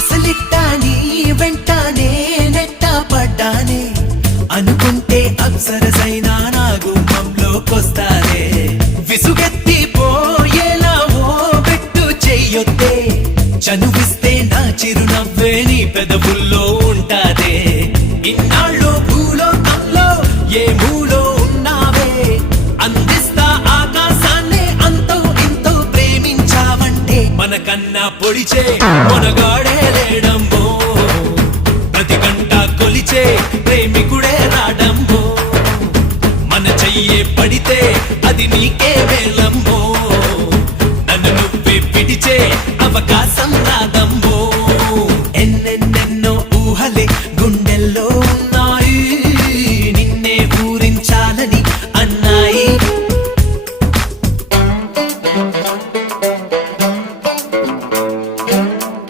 అసలిట్టాని వెంటానే నెట్ట పడ్డానే అనుకుంటే అప్సరసైనా నా గుమ్మంలోకొస్తానే విసుగెత్తి పోయేలా ఓ పెట్టు చెయ్యొద్దే చనువిస్తే నా చిరునవ్వే నీ పెదవుల్లో ఉంటాదే ఇన్నాళ్ళు భూలోకంలో ఏ మూలో ఉన్నావే అందిస్తా ఆకాశాన్నే అంతో ఇంతో ప్రేమించావంటే మనకన్నా పొడిచే మనగాడే లేడమ్మో ప్రతి గంట కొలిచే ప్రేమికుడే రాడమ్మో మన చెయ్యే పడితే అది నీకే